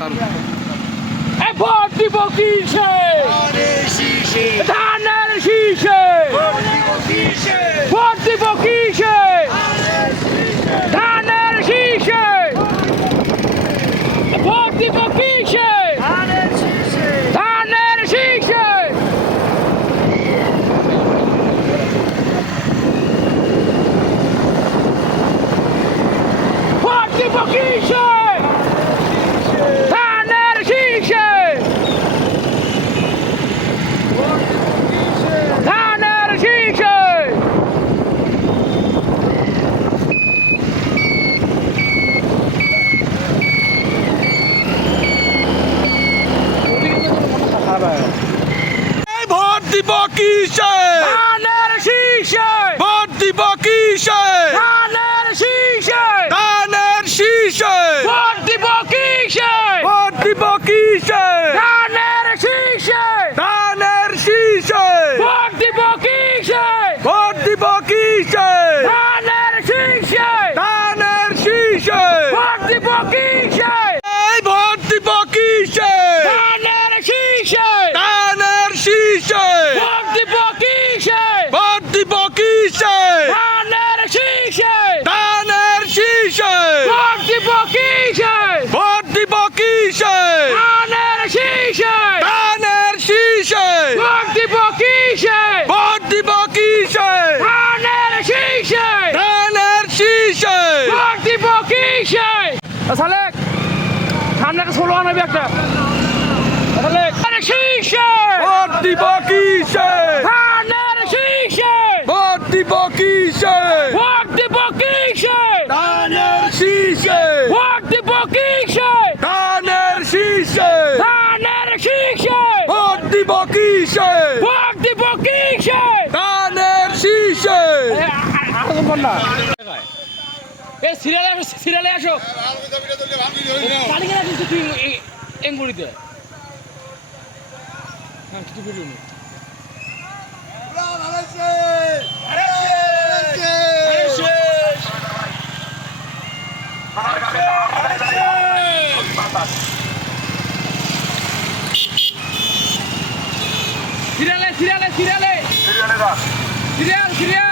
Vote দিব কিসে? ধানের শীষে। ভোট দিব কিসে? ধানের শীষে। ভোট দিব কিসে? ধানের শীষে। ভোট দিব কিসে? ধানের শীষে। ধানের শীষে। ভোট দিব কিসে? ধানের শীষে। ভোট দিব কিসে? ধানের শীষে। ধানের শীষে। ভোট দিব কিসে? ভোট দিব কিসে? ধানের শীষে। ধানের শীষে। ভোট দিব কিসে? ভোট দিব কিসে? ধানের শীষে। ধানের শীষে। ভোট দিব কিসে? এই ভোট দিব কিসে? ধানের শীষে। ধানের শীষে। ভোট দিব কিসে? ভোট দিব কিসে? ধানের শীষে। ধানের শীষে। ভোট দিব কিসে? ভোট দিব কিসে? ধানের শীষে। ধানের শীষে। ভোট দিব কিসে? ভোট দিব কিসে? ধানের শীষে। ধানের শীষে। ভোট দিব কিসে? সালেক সামনে একটা ষোলো আনবি একটা সালেক শীষে। ভোট দিব কিসে? ধানের শীষে। ভোট দিব কিসে? ভোট দিব কিসে? ধানের শীষে। ভোট দিব কিসে? ধানের শীষে। ধানের শীষে। ভোট দিব কিসে? ভোট দিব কিসে? ধানের শীষে। এ সিরিয়ালে আসো পানি কিনা দিচ্ছি তুই এঙ্গুলিতে হ্যাঁ কিছু বলুন সিরিয়াল সিরিয়াল